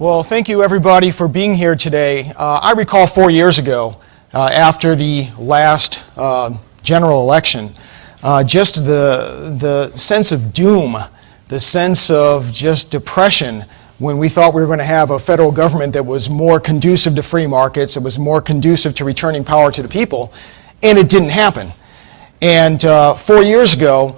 Well, thank you everybody for being here today. I recall 4 years ago, after the last general election, just the sense of doom, the sense of just depression when we thought we were going to have a federal government that was more conducive to free markets, it was more conducive to returning power to the people, and it didn't happen. And 4 years ago,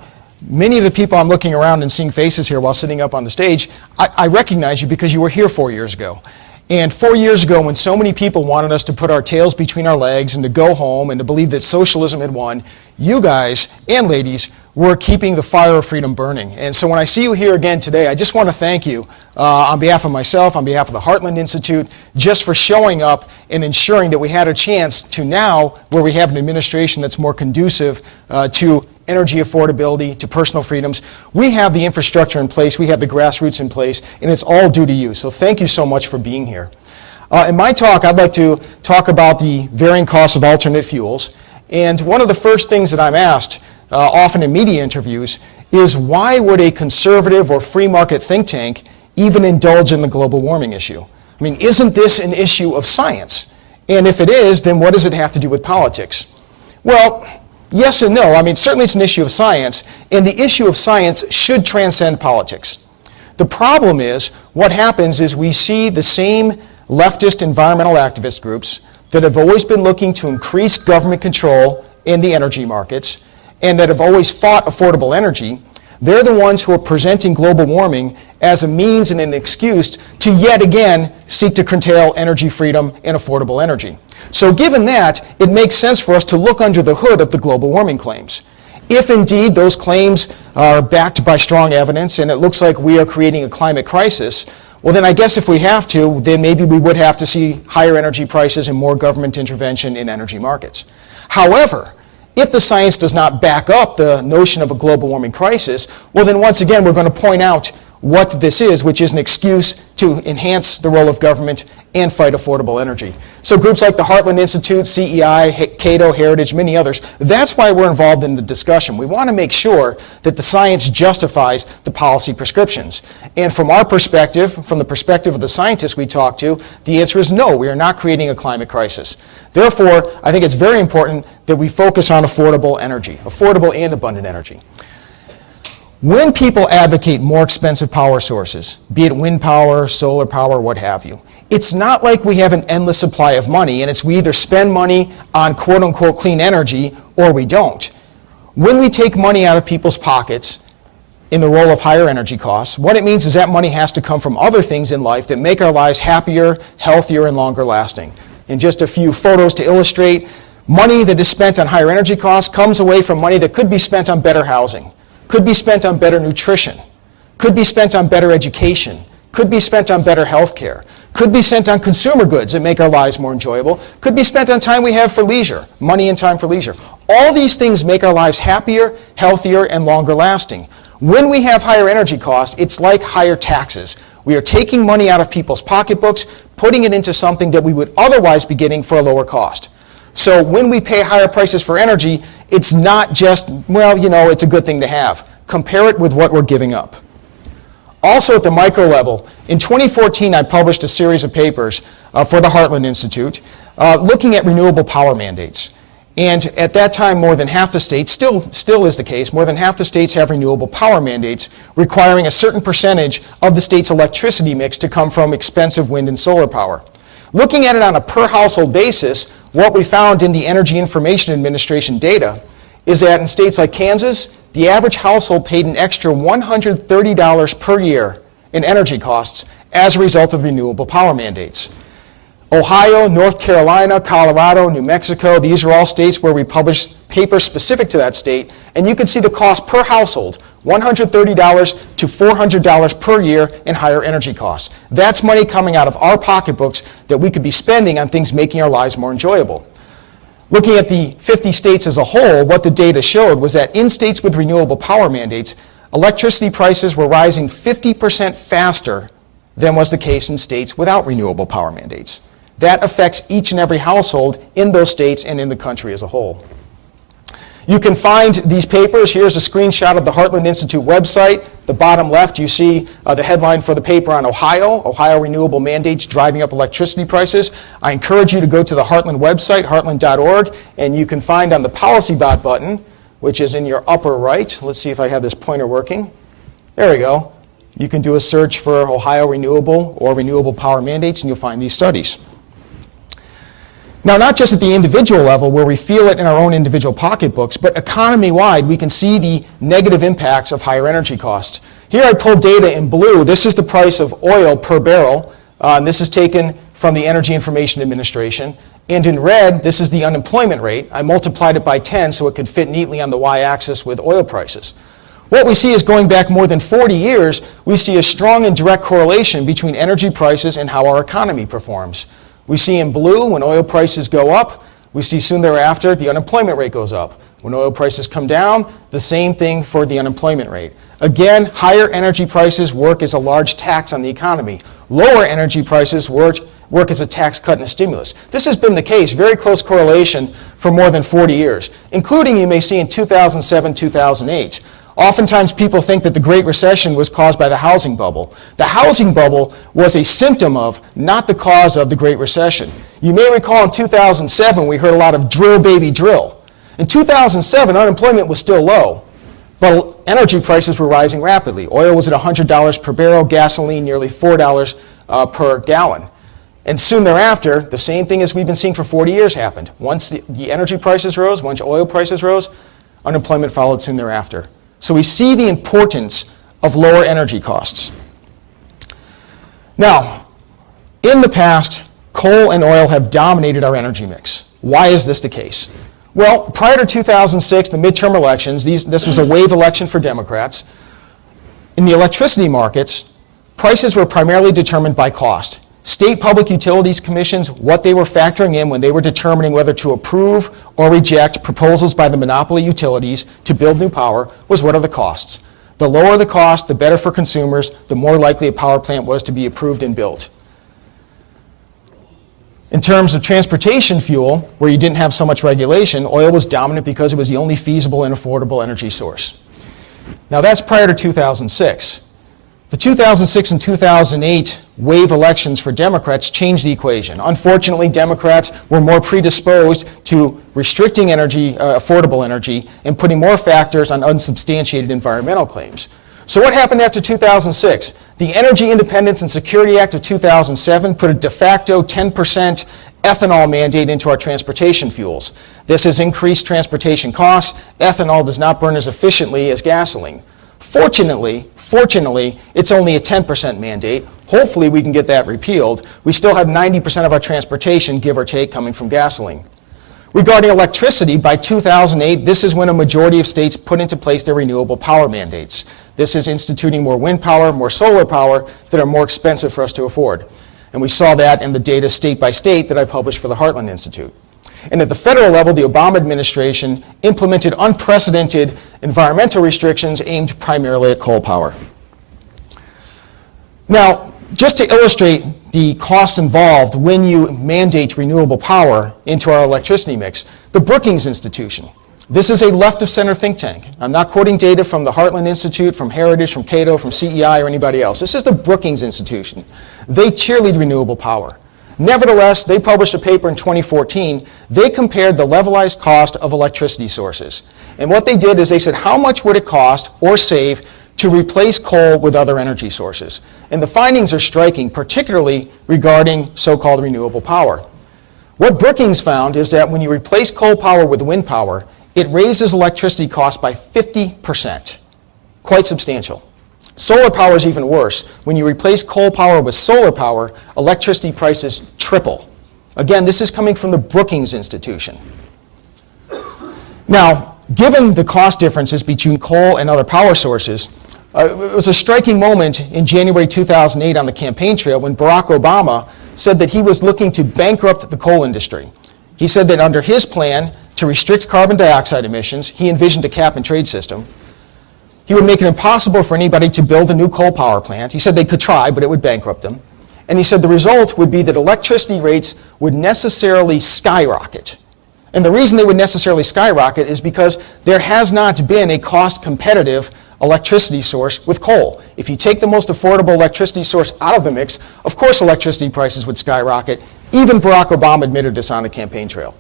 many of the people I'm looking around and seeing faces here while sitting up on the stage, I recognize you because you were here 4 years ago. And 4 years ago, when so many people wanted us to put our tails between our legs and to go home and to believe that socialism had won, you guys and ladies were keeping the fire of freedom burning. And so when I see you here again today, I just want to thank you on behalf of myself, on behalf of the Heartland Institute, just for showing up and ensuring that we had a chance to now, where we have an administration that's more conducive to energy affordability, to personal freedoms. We have the infrastructure in place, we have the grassroots in place, and it's all due to you. So thank you so much for being here. In my talk, I'd like to talk about the varying costs of alternate fuels. And one of the first things that I'm asked, often in media interviews, is why would a conservative or free market think tank even indulge in the global warming issue? I mean, isn't this an issue of science? And if it is, then what does it have to do with politics? Well, yes and no. I mean, certainly it's an issue of science, and the issue of science should transcend politics. The problem is, what happens is we see the same leftist environmental activist groups that have always been looking to increase government control in the energy markets and that have always fought affordable energy. They're the ones who are presenting global warming as a means and an excuse to yet again seek to curtail energy freedom and affordable energy. So given that, it makes sense for us to look under the hood of the global warming claims. If indeed those claims are backed by strong evidence and it looks like we are creating a climate crisis, well then I guess if we have to, then maybe we would have to see higher energy prices and more government intervention in energy markets. However, if the science does not back up the notion of a global warming crisis, well then once again we're going to point out what this is, which is an excuse to enhance the role of government and fight affordable energy. So groups like the Heartland Institute, CEI, Cato, Heritage, many others, that's why we're involved in the discussion. We want to make sure that the science justifies the policy prescriptions. And from our perspective, from the perspective of the scientists we talk to, the answer is no, we are not creating a climate crisis. Therefore, I think it's very important that we focus on affordable energy, affordable and abundant energy. When people advocate more expensive power sources, be it wind power, solar power, what have you, it's not like we have an endless supply of money and it's we either spend money on quote-unquote clean energy or we don't. When we take money out of people's pockets in the role of higher energy costs, what it means is that money has to come from other things in life that make our lives happier, healthier, and longer lasting. In just a few photos to illustrate, money that is spent on higher energy costs comes away from money that could be spent on better housing, could be spent on better nutrition, could be spent on better education, could be spent on better health care, could be spent on consumer goods that make our lives more enjoyable, could be spent on time we have for leisure, money and time for leisure. All these things make our lives happier, healthier, and longer lasting. When we have higher energy costs, it's like higher taxes. We are taking money out of people's pocketbooks, putting it into something that we would otherwise be getting for a lower cost. So when we pay higher prices for energy, it's not just, well, you know, it's a good thing to have. Compare it with what we're giving up. Also at the micro level, in 2014 I published a series of papers for the Heartland Institute looking at renewable power mandates. And at that time, more than half the states, still is the case, more than half the states have renewable power mandates requiring a certain percentage of the state's electricity mix to come from expensive wind and solar power. Looking at it on a per household basis, what we found in the Energy Information Administration data is that in states like Kansas, the average household paid an extra $130 per year in energy costs as a result of renewable power mandates. Ohio, North Carolina, Colorado, New Mexico, these are all states where we publish papers specific to that state, and you can see the cost per household, $130 to $400 per year in higher energy costs. That's money coming out of our pocketbooks that we could be spending on things making our lives more enjoyable. Looking at the 50 states as a whole, what the data showed was that in states with renewable power mandates, electricity prices were rising 50% faster than was the case in states without renewable power mandates. That affects each and every household in those states and in the country as a whole. You can find these papers. Here's a screenshot of the Heartland Institute website. The bottom left, you see the headline for the paper on Ohio renewable mandates driving up electricity prices. I encourage you to go to the Heartland website, heartland.org, and you can find on the Policy Bot button, which is in your upper right. Let's see if I have this pointer working. There we go. You can do a search for Ohio renewable or renewable power mandates, and you'll find these studies. Now, not just at the individual level where we feel it in our own individual pocketbooks, but economy-wide, we can see the negative impacts of higher energy costs. Here I pulled data in blue. This is the price of oil per barrel, and this is taken from the Energy Information Administration. And in red, this is the unemployment rate. I multiplied it by 10 so it could fit neatly on the y-axis with oil prices. What we see is going back more than 40 years, we see a strong and direct correlation between energy prices and how our economy performs. We see in blue, when oil prices go up, we see soon thereafter the unemployment rate goes up. When oil prices come down, the same thing for the unemployment rate. Again, higher energy prices work as a large tax on the economy. Lower energy prices work as a tax cut and a stimulus. This has been the case, very close correlation for more than 40 years, including you may see in 2007, 2008. Oftentimes people think that the Great Recession was caused by the housing bubble. The housing bubble was a symptom of, not the cause of the Great Recession. You may recall in 2007 we heard a lot of drill baby drill. In 2007 unemployment was still low, but energy prices were rising rapidly. Oil was at $100 per barrel, gasoline nearly $4 per gallon. And soon thereafter, the same thing as we've been seeing for 40 years happened. Once the energy prices rose, once oil prices rose, unemployment followed soon thereafter. So we see the importance of lower energy costs. Now, in the past, coal and oil have dominated our energy mix. Why is this the case? Well, prior to 2006, the midterm elections, this was a wave election for Democrats. In the electricity markets, prices were primarily determined by cost. State public utilities commissions, what they were factoring in when they were determining whether to approve or reject proposals by the monopoly utilities to build new power was what are the costs. The lower the cost, the better for consumers, the more likely a power plant was to be approved and built. In terms of transportation fuel, where you didn't have so much regulation, oil was dominant because it was the only feasible and affordable energy source. Now that's prior to 2006. The 2006 and 2008 wave elections for Democrats changed the equation. Unfortunately, Democrats were more predisposed to restricting energy, affordable energy, and putting more factors on unsubstantiated environmental claims. So what happened after 2006? The Energy Independence and Security Act of 2007 put a de facto 10% ethanol mandate into our transportation fuels. This has increased transportation costs. Ethanol does not burn as efficiently as gasoline. Fortunately, it's only a 10% mandate. Hopefully we can get that repealed. We still have 90% of our transportation, give or take, coming from gasoline. Regarding electricity, by 2008, this is when a majority of states put into place their renewable power mandates. This is instituting more wind power, more solar power that are more expensive for us to afford. And we saw that in the data state by state that I published for the Heartland Institute. And at the federal level, the Obama administration implemented unprecedented environmental restrictions aimed primarily at coal power. Now, just to illustrate the costs involved when you mandate renewable power into our electricity mix, the Brookings Institution. This is a left-of-center think tank. I'm not quoting data from the Heartland Institute, from Heritage, from Cato, from CEI, or anybody else. This is the Brookings Institution. They cheerlead renewable power. Nevertheless, they published a paper in 2014. They compared the levelized cost of electricity sources. And what they did is they said, how much would it cost or save to replace coal with other energy sources? And the findings are striking, particularly regarding so-called renewable power. What Brookings found is that when you replace coal power with wind power, it raises electricity costs by 50%. Quite substantial. Solar power is even worse. When you replace coal power with solar power, electricity prices triple. Again, this is coming from the Brookings Institution. Now, given the cost differences between coal and other power sources, it was a striking moment in January 2008 on the campaign trail when Barack Obama said that he was looking to bankrupt the coal industry. He said that under his plan to restrict carbon dioxide emissions, he envisioned a cap-and-trade system. He would make it impossible for anybody to build a new coal power plant. He said they could try, but it would bankrupt them. And he said the result would be that electricity rates would necessarily skyrocket. And the reason they would necessarily skyrocket is because there has not been a cost-competitive electricity source with coal. If you take the most affordable electricity source out of the mix, of course electricity prices would skyrocket. Even Barack Obama admitted this on the campaign trail.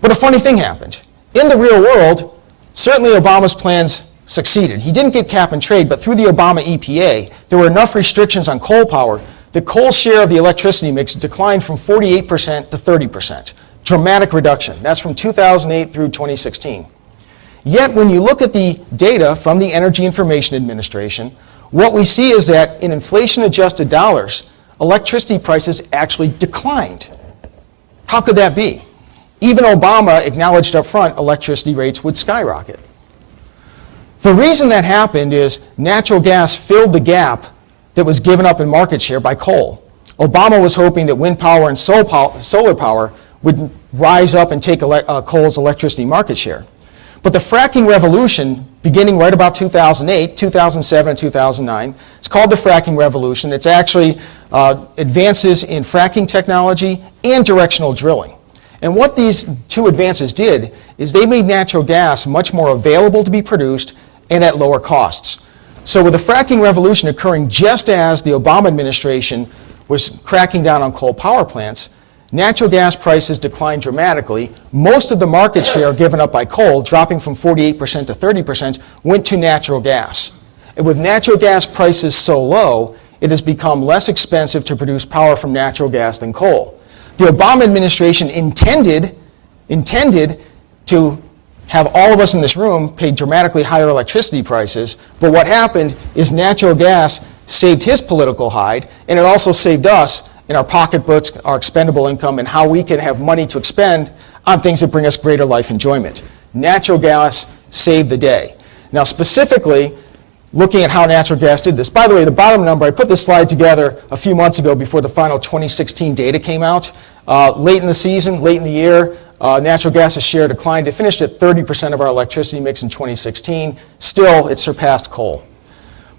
But a funny thing happened. In the real world, certainly Obama's plans succeeded. He didn't get cap and trade, but through the Obama EPA, there were enough restrictions on coal power that coal's share of the electricity mix declined from 48% to 30%. Dramatic reduction. That's from 2008 through 2016. Yet when you look at the data from the Energy Information Administration, what we see is that in inflation-adjusted dollars, electricity prices actually declined. How could that be? Even Obama acknowledged up front electricity rates would skyrocket. The reason that happened is natural gas filled the gap that was given up in market share by coal. Obama was hoping that wind power and solar power would rise up and take coal's electricity market share. But the fracking revolution, beginning right about 2008, 2007, and 2009, it's called the fracking revolution. It's actually advances in fracking technology and directional drilling. And what these two advances did is they made natural gas much more available to be produced and at lower costs. So with the fracking revolution occurring just as the Obama administration was cracking down on coal power plants, natural gas prices declined dramatically. Most of the market share given up by coal, dropping from 48% to 30%, went to natural gas. And with natural gas prices so low, it has become less expensive to produce power from natural gas than coal. The Obama administration intended to have all of us in this room pay dramatically higher electricity prices, but what happened is natural gas saved his political hide, and it also saved us in our pocketbooks, our expendable income, and how we can have money to expend on things that bring us greater life enjoyment. Natural gas saved the day. Now specifically, looking at how natural gas did this. By the way, the bottom number, I put this slide together a few months ago before the final 2016 data came out. Late in the season, late in the year, natural gas's share declined. It finished at 30% of our electricity mix in 2016. Still, it surpassed coal.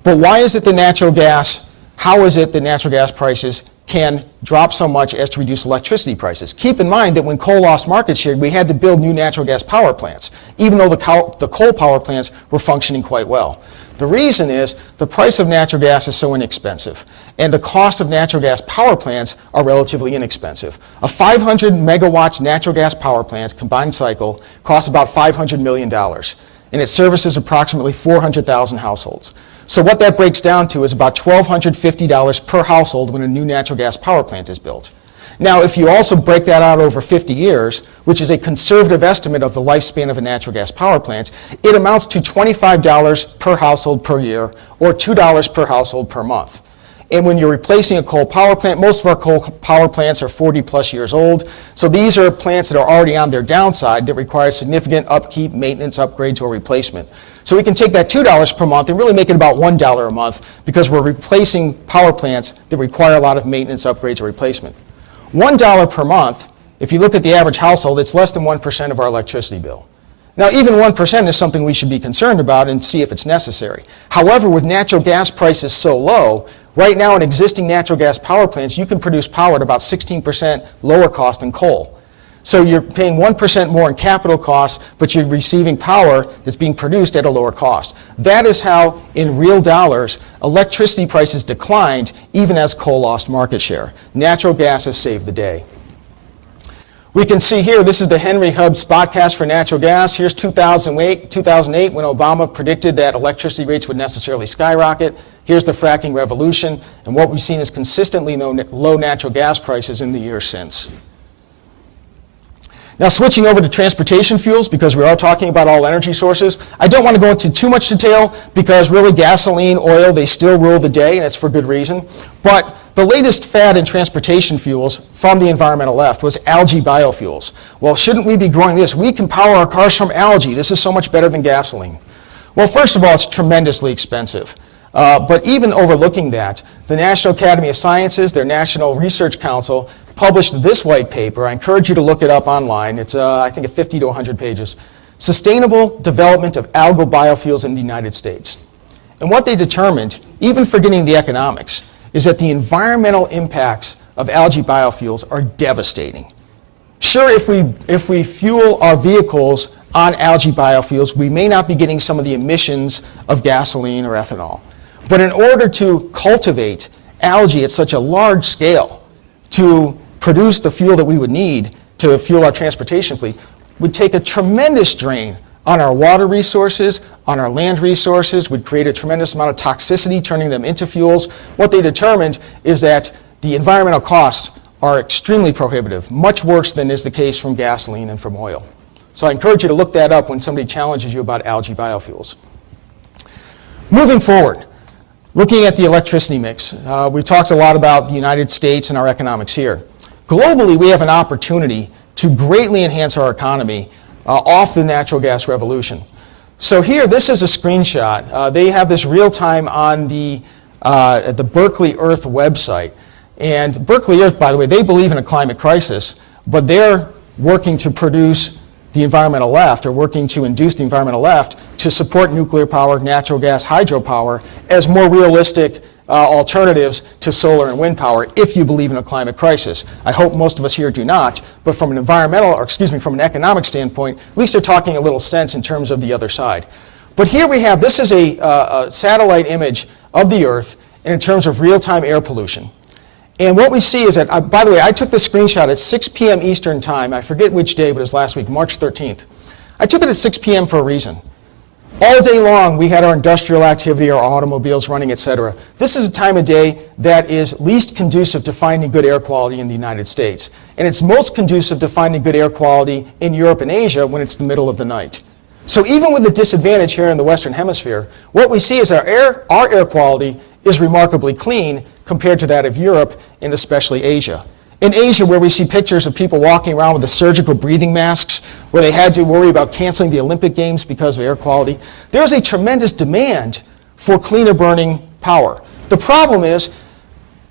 But why is it that how is it that natural gas prices can drop so much as to reduce electricity prices? Keep in mind that when coal lost market share, we had to build new natural gas power plants, even though the coal power plants were functioning quite well. The reason is the price of natural gas is so inexpensive, and the cost of natural gas power plants are relatively inexpensive. A 500 megawatts natural gas power plant, combined cycle, costs about $500 million, and it services approximately 400,000 households. So what that breaks down to is about $1,250 per household when a new natural gas power plant is built. Now, if you also break that out over 50 years, which is a conservative estimate of the lifespan of a natural gas power plant, it amounts to $25 per household per year, or $2 per household per month. And when you're replacing a coal power plant, most of our coal power plants are 40 plus years old, so these are plants that are already on their downside that require significant upkeep, maintenance, upgrades, or replacement. So we can take that $2 per month and really make it about $1 a month because we're replacing power plants that require a lot of maintenance, upgrades, or replacement. $1 per month, if you look at the average household, it's less than 1% of our electricity bill. Now, even 1% is something we should be concerned about and see if it's necessary. However, with natural gas prices so low, right now in existing natural gas power plants, you can produce power at about 16% lower cost than coal. So you're paying 1% more in capital costs, but you're receiving power that's being produced at a lower cost. That is how, in real dollars, electricity prices declined even as coal lost market share. Natural gas has saved the day. We can see here, this is the Henry Hub spotcast for natural gas. Here's 2008 when Obama predicted that electricity rates would necessarily skyrocket. Here's the fracking revolution, and what we've seen is consistently low natural gas prices in the years since. Now, switching over to transportation fuels, because we are talking about all energy sources, I don't want to go into too much detail because really gasoline, oil, they still rule the day, and it's for good reason. But the latest fad in transportation fuels from the environmental left was algae biofuels. Well, shouldn't we be growing this? We can power our cars from algae. This is so much better than gasoline. Well, first of all, it's tremendously expensive. But even overlooking that, the National Academy of Sciences, their National Research Council, published this white paper. I encourage you to look it up online. It's, I think, 50 to 100 pages. Sustainable Development of Algal Biofuels in the United States. And what they determined, even forgetting the economics, is that the environmental impacts of algae biofuels are devastating. Sure, if we fuel our vehicles on algae biofuels, we may not be getting some of the emissions of gasoline or ethanol. But in order to cultivate algae at such a large scale to produce the fuel that we would need to fuel our transportation fleet would take a tremendous drain on our water resources, on our land resources, would create a tremendous amount of toxicity, turning them into fuels. What they determined is that the environmental costs are extremely prohibitive, much worse than is the case from gasoline and from oil. So I encourage you to look that up when somebody challenges you about algae biofuels. Moving forward, looking at the electricity mix, we've talked a lot about the United States and our economics here. Globally, we have an opportunity to greatly enhance our economy off the natural gas revolution. So here, this is a screenshot. They have this real time on the Berkeley Earth website. And Berkeley Earth, by the way, they believe in a climate crisis, but they're working to produce the environmental left, or working to induce the environmental left to support nuclear power, natural gas, hydropower as more realistic alternatives to solar and wind power if you believe in a climate crisis. I hope most of us here do not, but from an from an economic standpoint, at least they're talking a little sense in terms of the other side. But here we have, this is a satellite image of the Earth in terms of real-time air pollution. And what we see is that, by the way, I took this screenshot at 6 p.m. Eastern time. I forget which day, but it was last week, March 13th. I took it at 6 p.m. for a reason. All day long, we had our industrial activity, our automobiles running, et cetera. This is a time of day that is least conducive to finding good air quality in the United States. And it's most conducive to finding good air quality in Europe and Asia when it's the middle of the night. So even with the disadvantage here in the Western Hemisphere, what we see is our air quality is remarkably clean compared to that of Europe and especially Asia. In Asia, where we see pictures of people walking around with the surgical breathing masks, where they had to worry about canceling the Olympic Games because of air quality, there's a tremendous demand for cleaner burning power. The problem is,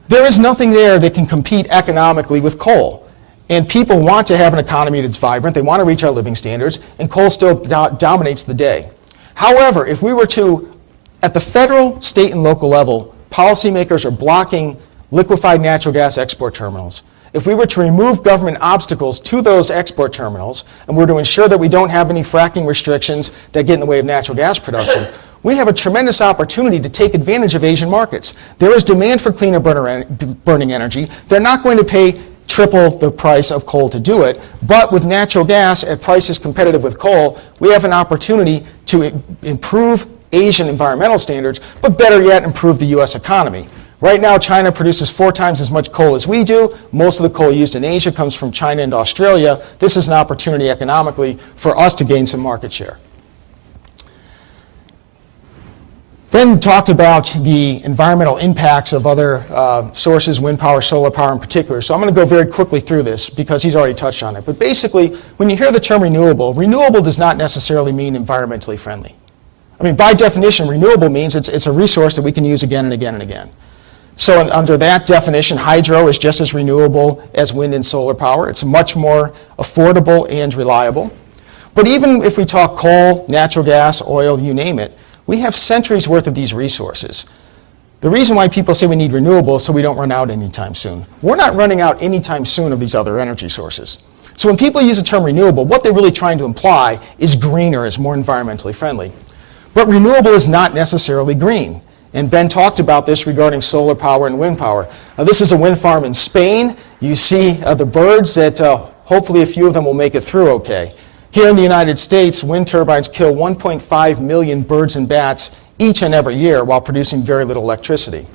there is nothing there that can compete economically with coal. And people want to have an economy that's vibrant, they want to reach our living standards, and coal still dominates the day. However, if we were to, at the federal, state, and local level, policymakers are blocking liquefied natural gas export terminals. If we were to remove government obstacles to those export terminals, and we're to ensure that we don't have any fracking restrictions that get in the way of natural gas production, we have a tremendous opportunity to take advantage of Asian markets. There is demand for cleaner burning energy. They're not going to pay triple the price of coal to do it, but with natural gas at prices competitive with coal, we have an opportunity to improve Asian environmental standards, but better yet, improve the US economy. Right now, China produces 4 times as much coal as we do. Most of the coal used in Asia comes from China and Australia. This is an opportunity economically for us to gain some market share. Ben talked about the environmental impacts of other sources, wind power, solar power in particular. So I'm going to go very quickly through this because he's already touched on it. But basically, when you hear the term renewable, renewable does not necessarily mean environmentally friendly. I mean, by definition, renewable means it's a resource that we can use again and again and again. So under that definition, hydro is just as renewable as wind and solar power. It's much more affordable and reliable. But even if we talk coal, natural gas, oil, you name it, we have centuries worth of these resources. The reason why people say we need renewables is so we don't run out anytime soon. We're not running out anytime soon of these other energy sources. So when people use the term renewable, what they're really trying to imply is greener, is more environmentally friendly. But renewable is not necessarily green. And Ben talked about this regarding solar power and wind power. This is a wind farm in Spain. You see the birds that hopefully a few of them will make it through okay. Here in the United States, wind turbines kill 1.5 million birds and bats each and every year while producing very little electricity.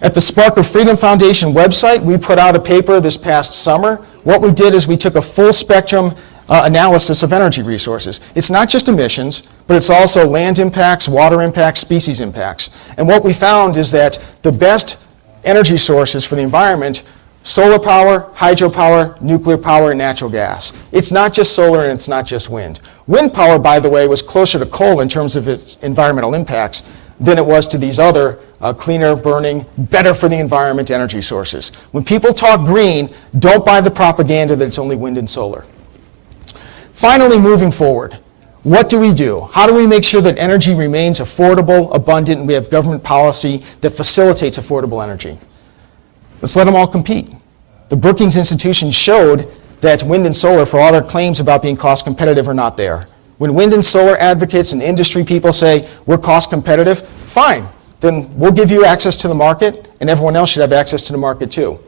At the Spark of Freedom Foundation website, we put out a paper this past summer. What we did is we took a full spectrum analysis of energy resources. It's not just emissions, but it's also land impacts, water impacts, species impacts. And what we found is that the best energy sources for the environment: solar power, hydropower, nuclear power, and natural gas. It's not just solar and it's not just wind. Wind power, by the way, was closer to coal in terms of its environmental impacts than it was to these other cleaner burning, better for the environment energy sources. When people talk green, don't buy the propaganda that it's only wind and solar. Finally, moving forward, what do we do? How do we make sure that energy remains affordable, abundant, and we have government policy that facilitates affordable energy? Let's let them all compete. The Brookings Institution showed that wind and solar, for all their claims about being cost competitive, are not there. When wind and solar advocates and industry people say we're cost competitive, fine, then we'll give you access to the market, and everyone else should have access to the market too.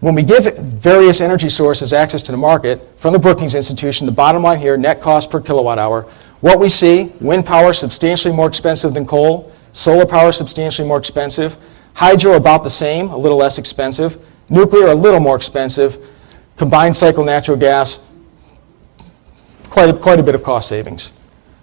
When we give various energy sources access to the market, from the Brookings Institution, the bottom line here, net cost per kilowatt hour, what we see, wind power substantially more expensive than coal, solar power substantially more expensive, hydro about the same, a little less expensive, nuclear a little more expensive, combined cycle natural gas, quite a bit of cost savings.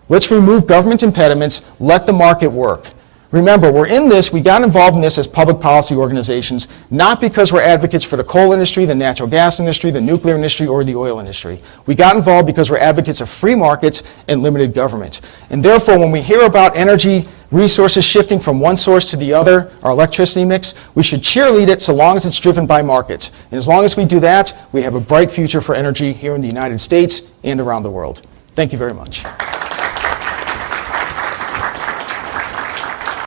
Let's remove government impediments, let the market work. Remember, we got involved in this as public policy organizations, not because we're advocates for the coal industry, the natural gas industry, the nuclear industry, or the oil industry. We got involved because we're advocates of free markets and limited government. And therefore, when we hear about energy resources shifting from one source to the other, our electricity mix, we should cheerlead it so long as it's driven by markets. And as long as we do that, we have a bright future for energy here in the United States and around the world. Thank you very much.